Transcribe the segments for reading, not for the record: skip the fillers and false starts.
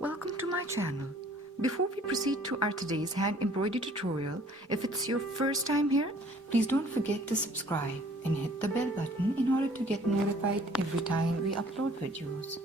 Welcome to my channel. Before we proceed to our today's hand embroidery tutorial, if it's your first time here, please don't forget to subscribe and hit the bell button in order to get notified every time we upload videos.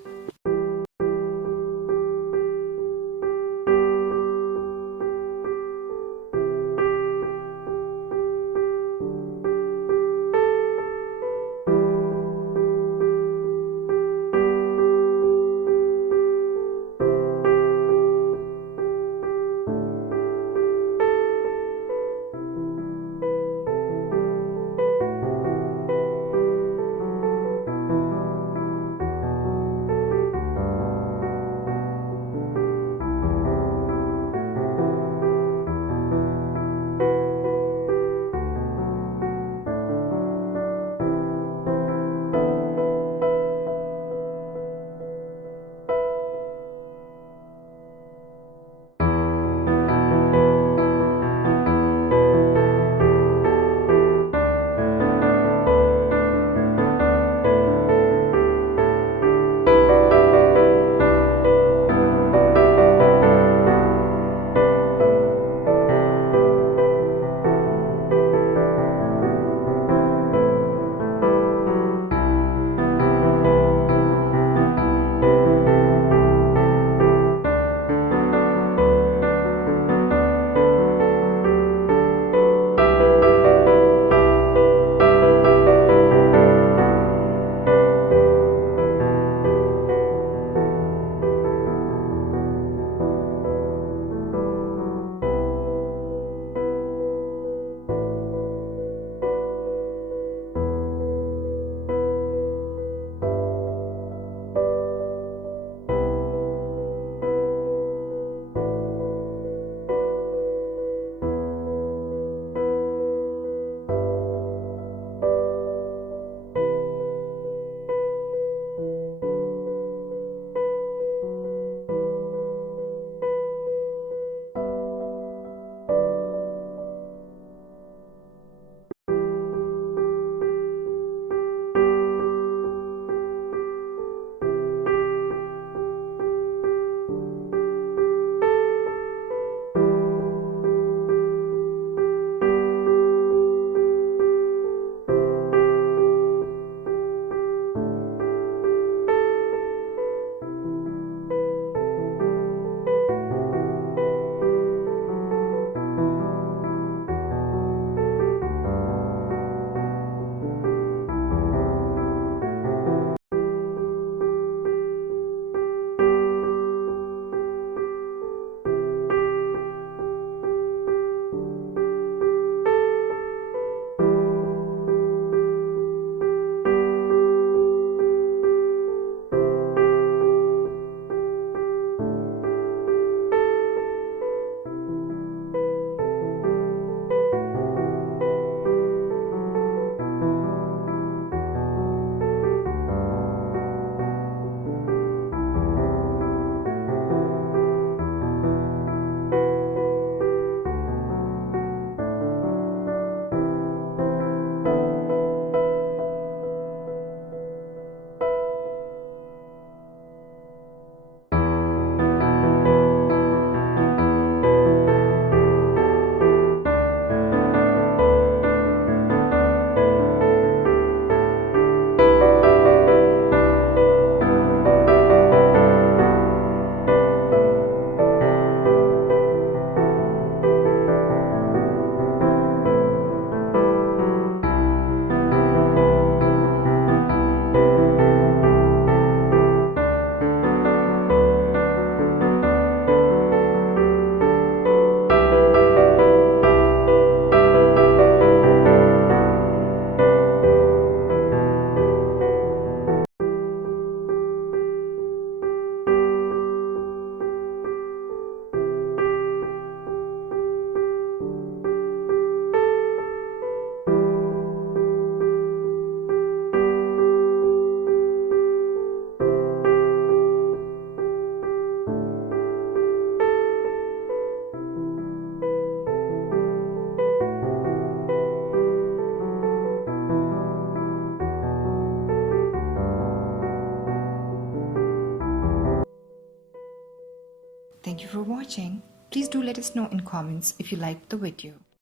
Thank you for watching. Please do let us know in comments if you liked the video.